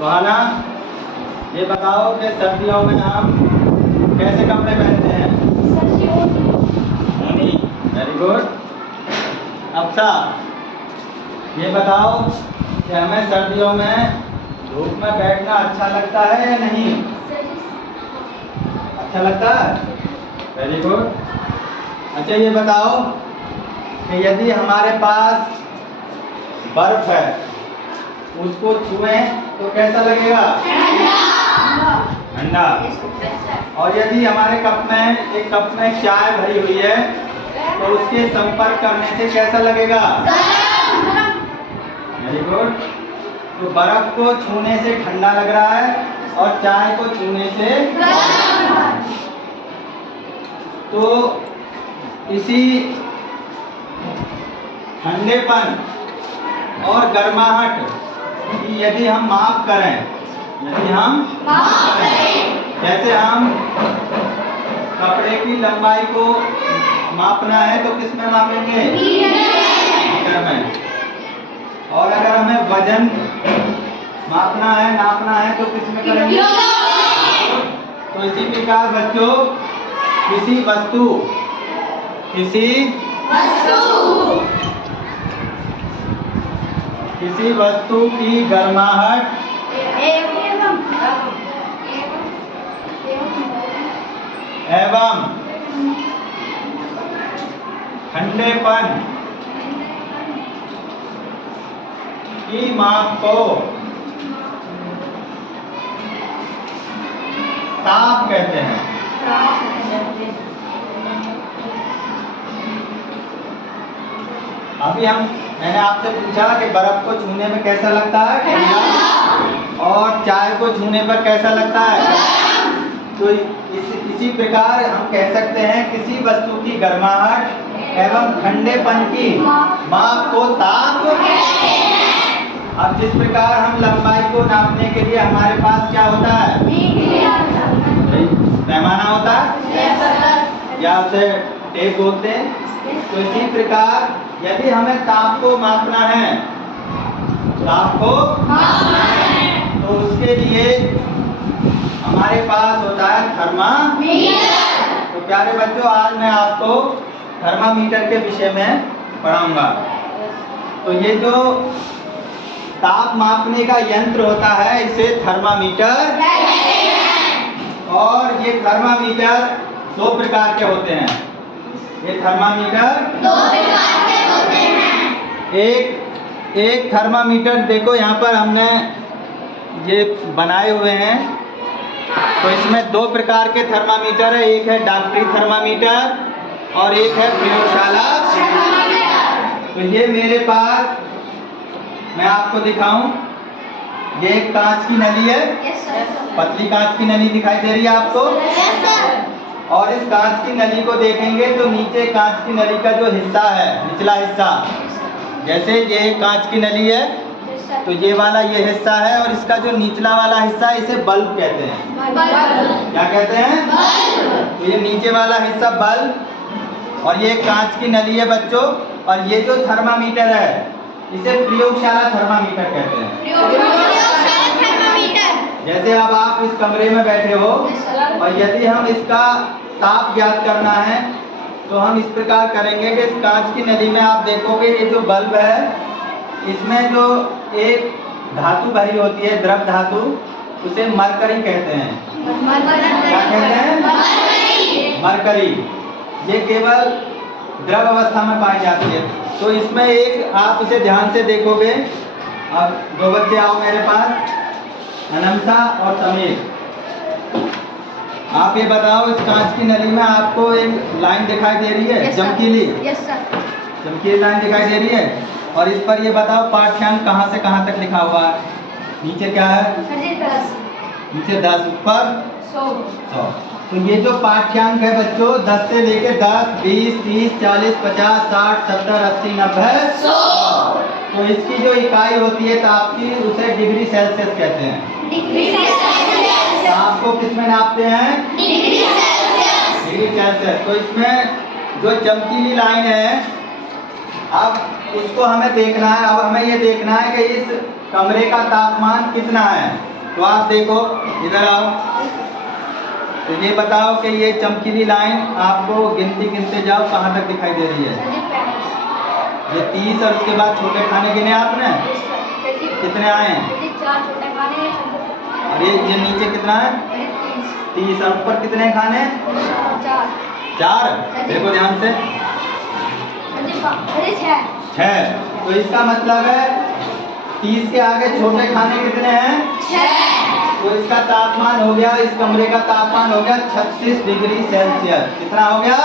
तो आना ये बताओ कि सर्दियों में हम कैसे कपड़े पहनते हैं? ऊनी। Very good. अच्छा ये बताओ कि हमें सर्दियों में धूप में बैठना अच्छा लगता है या नहीं? अच्छा लगता है। Very good. अच्छा ये बताओ कि यदि हमारे पास बर्फ है उसको छुएं तो कैसा लगेगा? ठंडा। और यदि हमारे एक कप में चाय भरी हुई है तो उसके संपर्क करने से कैसा लगेगा? Very good. तो बर्फ को छूने से ठंडा लग रहा है और चाय को छूने से तो इसी ठंडेपन और गर्माहट की यदि हम माप करें, जैसे हम कपड़े की लंबाई को मापना है तो किस में मापेंगे? मीटर में। और अगर हमें वजन मापना है, नापना है तो किस में करेंगे? तो इसी प्रकार बच्चों किसी वस्तु की गर्माहट एवं ठंडेपन की माप को ताप कहते हैं। अभी मैंने आपसे पूछा कि बर्फ को छूने में कैसा लगता है? ठंडा। और चाय को छूने पर कैसा लगता है? तो इसी प्रकार हम कह सकते हैं किसी वस्तु की गर्माहट एवं ठंडेपन की माप को ताप। अब जिस प्रकार हम लंबाई को नापने के लिए हमारे पास क्या होता है? पैमाना होता है या उसे टेप बोलते हैं। तो इसी प्रकार यदि हमें ताप को मापना है तो उसके लिए हमारे पास होता है थर्मामीटर। तो प्यारे बच्चों आज मैं आपको थर्मामीटर के विषय में पढ़ाऊंगा। तो ये जो ताप मापने का यंत्र होता है इसे थर्मामीटर, और ये थर्मामीटर दो प्रकार के होते हैं। ये थर्मामीटर दो प्रकार के होते हैं। एक थर्मामीटर देखो यहाँ पर हमने ये बनाए हुए हैं। तो इसमें दो प्रकार के थर्मामीटर है, एक है डॉक्टरी थर्मामीटर और एक है प्रयोगशाला थर्मामीटर। तो ये मेरे पास मैं आपको दिखाऊं, ये एक कांच की नली है। पतली कांच की नली दिखाई दे रही है आपको? और इस कांच की नली को देखेंगे तो नीचे कांच की नली का जो हिस्सा है, निचला हिस्सा, जैसे ये कांच की नली है तो ये वाला ये हिस्सा है और इसका जो निचला वाला हिस्सा है इसे बल्ब कहते हैं। क्या कहते हैं? तो ये नीचे वाला हिस्सा बल्ब, और ये कांच की नली है बच्चों। और ये जो थर्मामीटर है इसे प्रयोगशाला थर्मामीटर कहते हैं। जैसे अब आप इस कमरे में बैठे हो और यदि हम इसका ताप ज्ञात करना है तो हम इस प्रकार करेंगे कि इस कांच की नली में आप देखोगे ये जो बल्ब है इसमें जो एक धातु भरी होती है, द्रव धातु, उसे मरकरी कहते हैं। क्या कहते हैं? मरकरी। ये केवल द्रव अवस्था में पाई जाती है। तो इसमें एक आप इसे ध्यान से देखोगे। अब दो बच्चे आओ मेरे पास, अनंसा और समीर। आप ये बताओ इस कांच की नली में आपको एक लाइन दिखाई दे रही है? चमकीली। चमकीली लाइन दिखाई दे रही है। और इस पर ये बताओ पाठ्यांक कहाँ से कहाँ तक लिखा हुआ है? नीचे क्या है? 10। नीचे 10, ऊपर 100। तो ये जो पाठ्यांक है बच्चों 10 से लेके 10, 20, 30, 40, 50, 60, 70, 80, 90, 100। तो इसकी जो इकाई होती है ताप की उसे डिग्री सेल्सियस कहते हैं। Degree Celsius. ताप को किस में नापते हैं? Degree Celsius. तो इसमें जो चमकीली लाइन है अब उसको हमें देखना है। अब हमें ये देखना है कि इस कमरे का तापमान कितना है। तो आप देखो, इधर आओ, तो ये बताओ कि ये चमकीली लाइन आपको गिनते जाओ कहाँ तक दिखाई दे रही है? ये 30 और उसके बाद छोटे खाने गिने आपने? कितने आए? 4 छोटे खाने। और ये नीचे कितना है? 30 और ऊपर कितने खाने? 4। देखो ध्यान से, 6। तो इसका मतलब है 30 के आगे छोटे खाने कितने हैं? 6। तो इसका तापमान हो गया, इस कमरे का तापमान हो गया 36 डिग्री सेल्सियस। कितना हो गया?